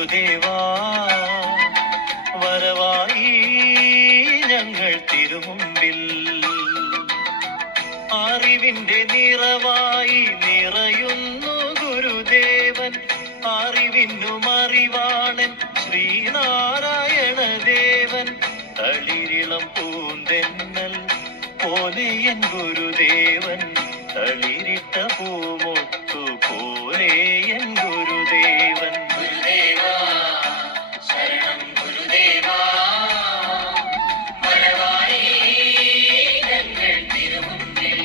ഗുരുദേവാ വരവായി ഞങ്ങൾ തിരുമുമ്പിൽ. അറിവിന്റെ നിറവായി നിറയുന്നു ഗുരുദേവൻ. അറിവിനും അറിവാണൻ ശ്രീനാരായണ ദേവൻ. തളിരിളം പൂന്തെന്നൽ പോലെ എൻ ഗുരുദേവൻ. തളിരിട്ട പൂമൊത്തു പോലെ എൻ ഗുരുദേവൻ. ഗുരുദേവാ ശരണം ഗുരുദേവാ വരവായി ഞങ്ങൾ തിരുമുമ്പിൽ.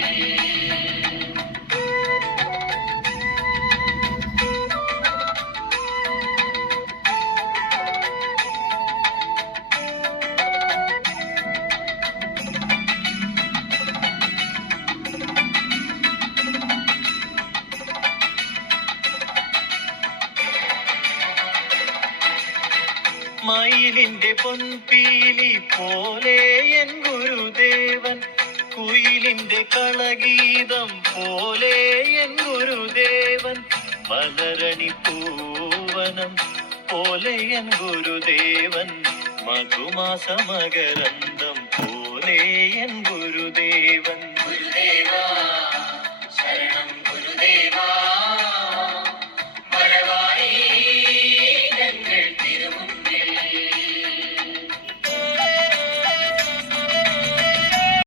മയിലിന്റെ പൊൻപീലി പോലെ എൻ ഗുരുദേവൻ. കുയിലിന്റെ കളഗീതം പോലെ എൻ ഗുരുദേവൻ. മലരണി പൂവനം പോലെ എൻ ഗുരുദേവൻ. മധുമാസ മകരന്തം പോലെ എൻ ഗുരുദേവൻ.